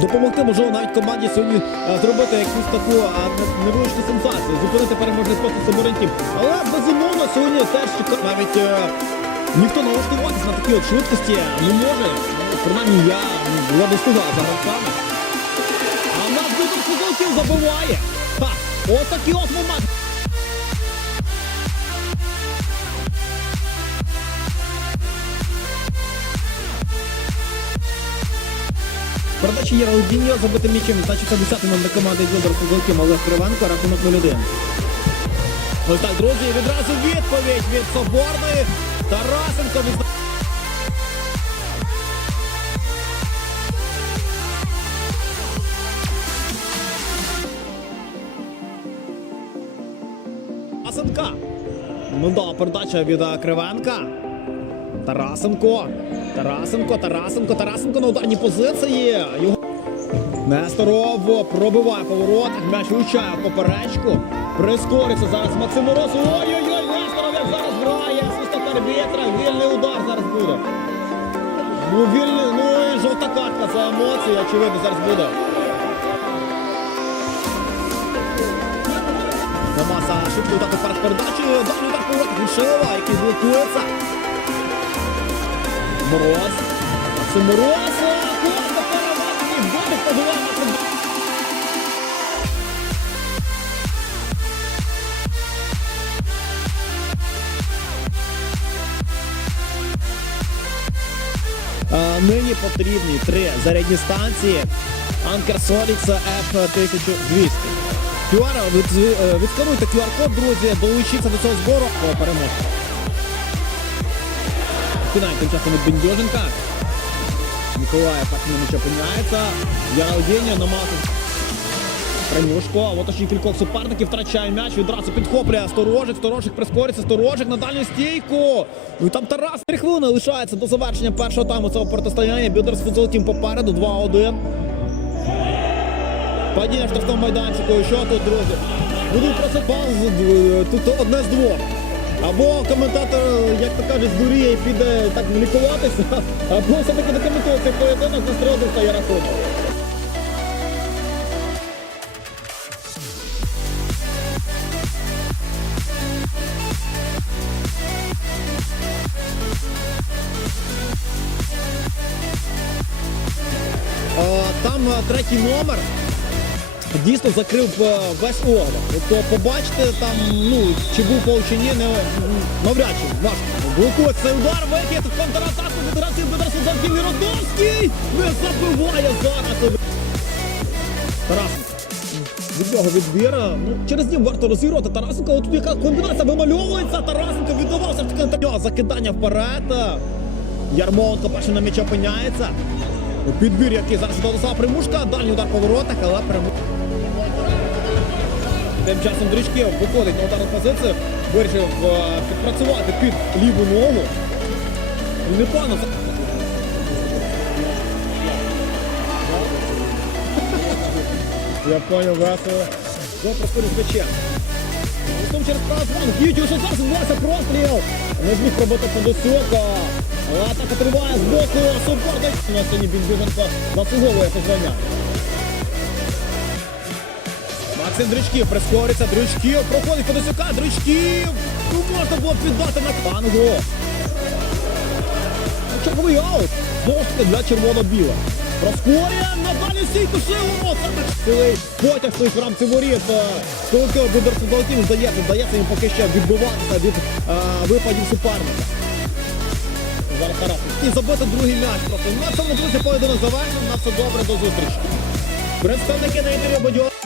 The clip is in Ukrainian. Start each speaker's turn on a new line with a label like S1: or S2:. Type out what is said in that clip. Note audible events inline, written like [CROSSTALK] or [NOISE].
S1: допомогти, можливо, навіть команді сьогодні е, зробити якусь таку е, невеличку сенсацію, зупинити переможний спосіб суверенітів. Але безумовно сьогодні теж навіть е, ніхто налаштуватися на такі от швидкості не може. Ну, Принаймні я ну, я достигав за гравцями. А нас дуже футболків забиває. Ха, ось такий от момент. Передача Єралдіньо забитим м'ячем. Значиться 10 номер команди Дніпро футболків Олег Кривенко, рахунок 0-1. Ось так, друзі, відразу відповідь від Соборної. Тарасенко від... Тарасенка. Ну да, передача від а, Кривенка. Тарасенко. Тарасенко, Тарасенко, Тарасенко на ударній позиції. Його... Несторов пробиває по воротах, м'яч влучає в поперечку. Прискориться зараз Максим Мороз. Ой-ой-ой, Несторов як зараз грає. Свисток арбітра, вільний удар зараз буде. Ну, вільний, ну і жовта картка за емоції, очевидно, зараз буде. Намаса швидко так перед передачею. Далі удар по воротах від Шилова, який блокується. Мороз. Максим Мороз. Нині потрібні три зарядні станції Anker Solix F1200. QR, від, е, відскануйте QR-код, друзі, долучіться до цього збору по Фінальний тим часом від Бендьоженка. Миколаїв так на м'яча опиняється. Яралдєнія намагався. Пранюшко, а от аж кількох суперників втрачає м'яч, відразу підхоплює Сторожик, Сторожик прискориться, Сторожик на дальню стійку. І там Тарас. Три хвилини лишається до завершення першого тайму цього протистояння. Бідер з футзолтім попереду, 2-1. Падіння в штрафному майданчику, і що тут, друзі? Будуть просити паузи, тут одне з двох. Або коментатор, як то кажуть, здуріє і піде так лікуватися, [LAUGHS] або все-таки документує цей поєдинок, на стрілку стає рахунок. Там третій номер дійсно закрив е, весь огляд. Тобто побачите там, ну, чи був фол чи ні, не, навряд чи важко. Блокує цей удар, вихід, контратаку, федерації Бедрасу Завків Міродовський не забиває зараз. Тарасенко. Від нього відбір. Ну, через ним варто розігрувати Тарасенко. От тут яка комбінація вимальовується. Тарасенко віддавався в таке закидання вперед. Ярмоленко перший на м'яч опиняється. Підбір, який зараз додала примушка, дальній удар по воротах, але примушка. Тим часом Дрічків виходить на ударну позицію, вирішив е, підпрацювати під ліву ногу. Ну, Непогано. Я понял, весело. Знову проскорив з м'ячем. Рустом через фланг. Б'ють що зараз відбувається простріл. Не зміг пробити Подосюка. Але атака триває з боку суперник. На сцені Бінбіженко заслуговує позвання. Максим Дричків прискориться, Дричків проходить Подосюка, Дричків. Ну можна було піддати на флангу. Ну, Черговий аут. Знову для червоно-біла. Проскорює на дальню стійку Шило. Цілий потяг стоїть в рамці воріт. Колектив Будерсудолтів здається, здається їм поки що відбиватися від е, випадів суперника. Зараз Тарас. І забити другий м'яч просто. На цьому друзі поєдинок завершено. На все добре, до зустрічі. Представники на інтерв'ю Бадьо.